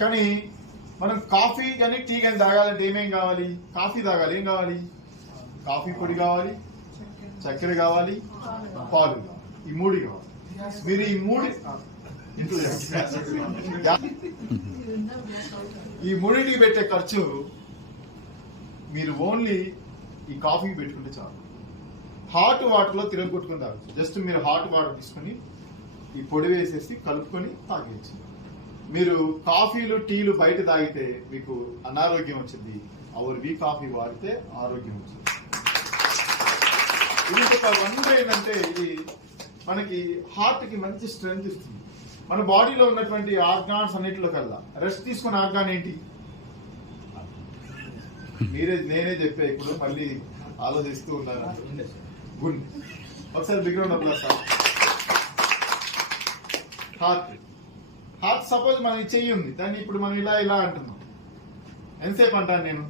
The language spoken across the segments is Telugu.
కానీ మనం కాఫీ కానీ టీ కానీ తాగాలంటే ఏమేం కావాలి? కాఫీ తాగాలి, ఏం కావాలి? కాఫీ పొడి కావాలి, చక్కెర కావాలి, పాలు కావాలి, ఈ మూడు కావాలి. మీరు ఈ మూడింటికి పెట్టే ఖర్చు మీరు ఓన్లీ ఈ కాఫీకి పెట్టుకుంటే చాలు. హాట్ వాటర్ లో తిరగొట్టుకుని తాగచ్చు. జస్ట్ మీరు హాట్ వాటర్ తీసుకుని ఈ పొడి వేసేసి కలుపుకొని తాగేయచ్చు. మీరు కాఫీలు టీలు బయట తాగితే మీకు అనారోగ్యం వచ్చింది. వి కాఫీ వాడితే ఆరోగ్యం వచ్చింది. ఇది ఒక వండర్ ఏంటంటే ఇది మనకి హార్ట్ కి మంచి స్ట్రెంగ్త్ ఇస్తుంది. మన బాడీలో ఉన్నటువంటి ఆర్గాన్స్ అన్నిటిలో కల్లా రెస్ట్ తీసుకునే ఆర్గాన్ ఏంటి? నేనే చెప్పే ఇప్పుడు మళ్ళీ ఆలోచిస్తూ ఉన్నారు. గుండె. ఒకసారి బిగ్రౌండ్ అప్లా సార్. హార్ట్ సపోజ్ మన చెయ్యి ఉంది, దాన్ని ఇప్పుడు మనం ఇలా ఇలా అంటున్నాం. ఎంతసేపు అంటాను నేను?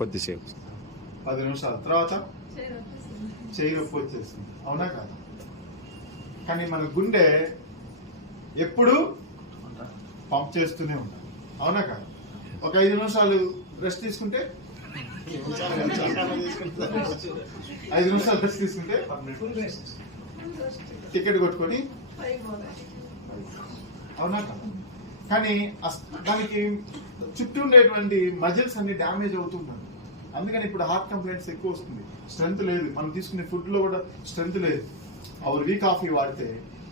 కొద్దిసేపు, 10 నిమిషాల తర్వాత చెయ్యి నొప్పి వచ్చేస్తుంది. అవునా కాదు? కానీ మన గుండె ఎప్పుడు పంప్ చేస్తూనే ఉంటాం. అవునా కాదు? ఒక 5 నిమిషాలు రెస్ట్ తీసుకుంటే 5 నిమిషాలు రెస్ట్ తీసుకుంటే టికెట్ కొట్టుకొని, అవునా కాదు? కానీ దానికి చుట్టూ ఉండేటువంటి మజిల్స్ అన్ని డ్యామేజ్ అవుతుందండి. అందుకని ఇప్పుడు హార్ట్ కంప్లైంట్స్ ఎక్కువ వస్తుంది. స్ట్రెంత్ లేదు, మనం తీసుకునే ఫుడ్ లో కూడా స్ట్రెంత్ లేదు. వి కాఫీ వాడితే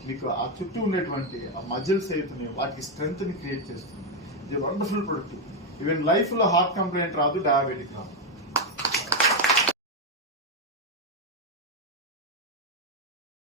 మీకు ఆ చుట్టూ ఉండేటువంటి ఆ మజిల్స్ అవుతున్నాయి, వాటికి స్ట్రెంత్ ని క్రియేట్ చేస్తుంది. ఇది వండర్ఫుల్ ప్రొడక్ట్. ఈవెన్ లైఫ్ లో హార్ట్ కంప్లైంట్ రాదు, డయాబెటిక్ రాదు.